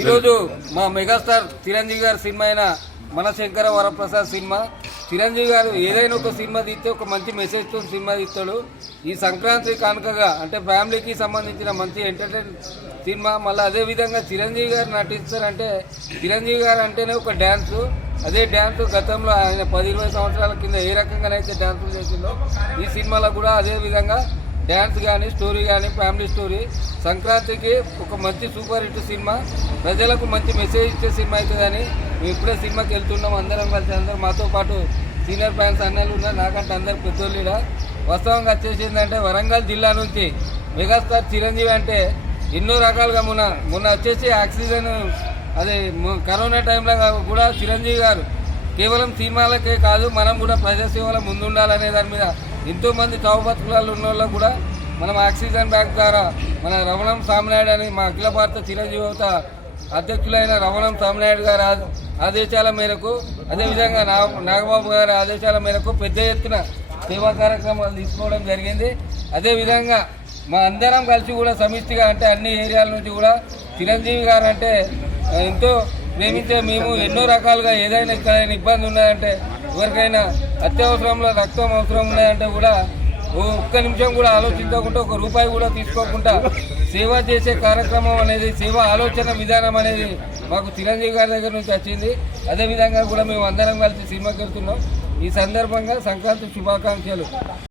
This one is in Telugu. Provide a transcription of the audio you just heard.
ఈరోజు మా మెగాస్టార్ చిరంజీవి గారి సినిమా అయిన మన శంకర వరప్రసాద్ సినిమా. చిరంజీవి గారు ఏదైనా ఒక సినిమా తీస్తే ఒక మంచి మెసేజ్తో సినిమా తీస్తాడు. ఈ సంక్రాంతి కానుకగా అంటే ఫ్యామిలీకి సంబంధించిన మంచి ఎంటర్టైన్ సినిమా. మళ్ళీ అదేవిధంగా చిరంజీవి గారు నటిస్తారంటే చిరంజీవి గారు అంటేనే ఒక డ్యాన్సు. అదే డ్యాన్స్ గతంలో ఆయన 10-20 సంవత్సరాల కింద ఏ రకంగానైతే డ్యాన్సులు చేసిందో ఈ సినిమాలో కూడా అదే విధంగా డ్యాన్స్ కానీ స్టోరీ కానీ ఫ్యామిలీ స్టోరీ. సంక్రాంతికి ఒక మంచి సూపర్ హిట్ సినిమా, ప్రజలకు మంచి మెసేజ్ ఇచ్చే సినిమా అవుతుందని మేము ఇప్పుడే సినిమాకి వెళ్తున్నాం. అందరం కలిసి అందరూ మాతో పాటు సీనియర్ ఫ్యాన్స్ అన్నలు ఉన్నారు, నాకంటే అందరు పెద్దోళ్ళ. వాస్తవంగా వచ్చేసిందంటే వరంగల్ జిల్లా నుంచి మెగాస్టార్ చిరంజీవి అంటే ఎన్నో రకాలుగా మొన్న వచ్చేసి ఆక్సిజన్ అదే కరోనా టైంలో కూడా చిరంజీవి గారు కేవలం సినిమాలకే కాదు మనం కూడా ప్రజాసేవలో ముందుండాలనే దాని మీద ఎంతోమంది చావు బతుకులాలు ఉన్న వాళ్ళకు కూడా మనం ఆక్సిజన్ బ్యాంక్ ద్వారా మన రమణం సామినాయుడు అని మా అఖిల భారత చిరంజీవి యువత అధ్యక్షులైన రమణం సామినాయుడు గారి ఆదేశాల మేరకు, అదేవిధంగా నాగబాబు గారి ఆదేశాల మేరకు పెద్ద ఎత్తున సేవా కార్యక్రమాలు తీసుకోవడం జరిగింది. అదేవిధంగా మా అందరం కలిసి కూడా సమిష్టిగా అంటే అన్ని ఏరియాల నుంచి కూడా చిరంజీవి గారు అంటే ఎంతో ప్రేమించే మేము ఎన్నో రకాలుగా ఏదైనా ఎక్కడైనా ఇబ్బంది ఉన్నదంటే ఎవరికైనా అత్యవసరంలో రక్తం అవసరం ఉన్నదంటే కూడా ఒక్క నిమిషం కూడా ఆలోచించకుండా ఒక రూపాయి కూడా తీసుకోకుండా సేవ చేసే కార్యక్రమం అనేది సేవ ఆలోచన విధానం అనేది మాకు చిరంజీవి గారి దగ్గర నుంచి వచ్చింది. అదేవిధంగా కూడా మేము అందరం కలిసి సినిమాకి వెళ్తున్నాం. ఈ సందర్భంగా సంక్రాంతి శుభాకాంక్షలు.